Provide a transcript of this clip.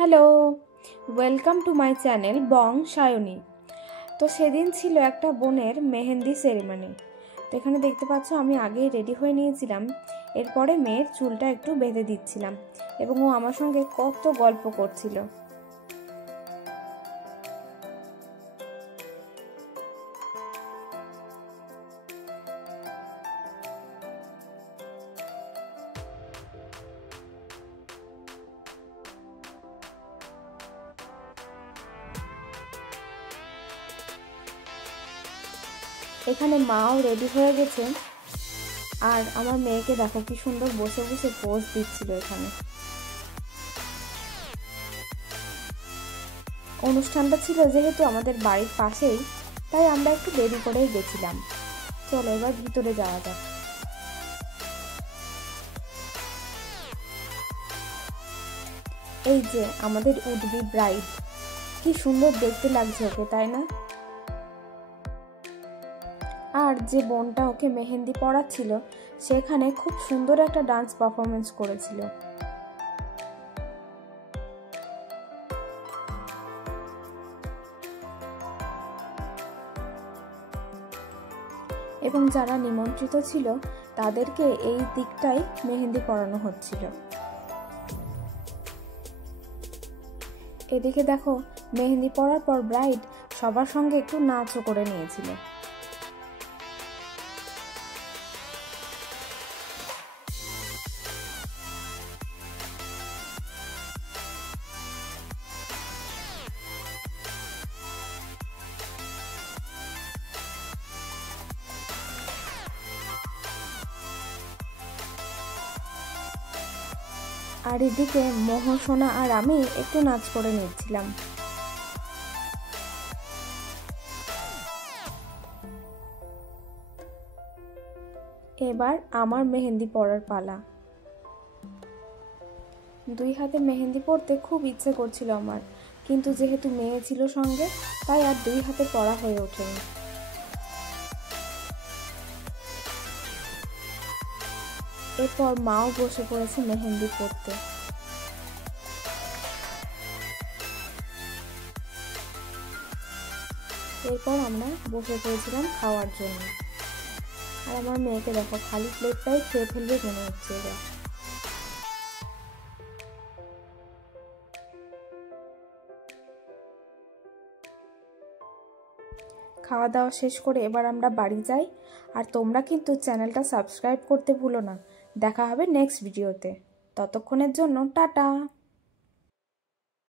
Hello, welcome to my channel Bong Sayani. তো সেদিন ছিল একটা বোনের মেহেন্দি সেরেমনি। তো এখানে দেখতে পাচ্ছ আমি আগেই রেডি হয়ে নিয়েছিলাম। এরপরে মেয়ের চুলটা একটু বেঁধে দিচ্ছিলাম এবং ও আমার সঙ্গে কত গল্প করছিল। এখানে মাও রেডি হয়ে গেছে, আর আমার মেয়েকে দেখো কি সুন্দর বসে বসে পোজ দিচ্ছিল। এখানে অনুষ্ঠানটা ছিল যেহেতু আমাদের বাড়ির পাশেই, তাই আমরা একটু দেরি করেই গেছিলাম। চলো এবার ভিতরে যাওয়া যাক। এই যে আমাদের উডবি ব্রাইড, কি সুন্দর দেখতে লাগছে ওকে, তাই না? আর যে বোনটা ওকে মেহেন্দি পরাচ্ছিল সেখানে খুব সুন্দর একটা ডান্স পারফরমেন্স করেছিল। এবং যারা নিমন্ত্রিত ছিল তাদেরকে এই দিকটাই মেহেন্দি পরানো হচ্ছিল। এদিকে দেখো মেহেন্দি পরার পর ব্রাইড সবার সঙ্গে একটু নাচও করে নিয়েছিল। আর এদিকে মোহন সোনা আর আমি একটু নাচ করে নিচ্ছিলাম। এবার আমার মেহেন্দি পরার পালা। দুই হাতে মেহেন্দি পরতে খুব ইচ্ছে করছিল আমার, কিন্তু যেহেতু মেয়ে ছিল সঙ্গে তাই আর দুই হাতে পরা হয়ে ওঠেনি। এরপর মাও বসে পড়েছে মেহেন্দি পরতে। এরপর আমরা বসে পড়েছিলাম খাওয়ার জন্য। আর আমার মেয়েকে দেখো খালি প্লেটটাই খেয়ে ফেলবে মনে হচ্ছে এবার। খাওয়া দাওয়া শেষ করে এবার আমরা বাড়ি যাই। আর তোমরা কিন্তু চ্যানেলটা সাবস্ক্রাইব করতে ভুলো না। দেখা হবে নেক্সট ভিডিওতে। ততক্ষণের জন্য টাটা।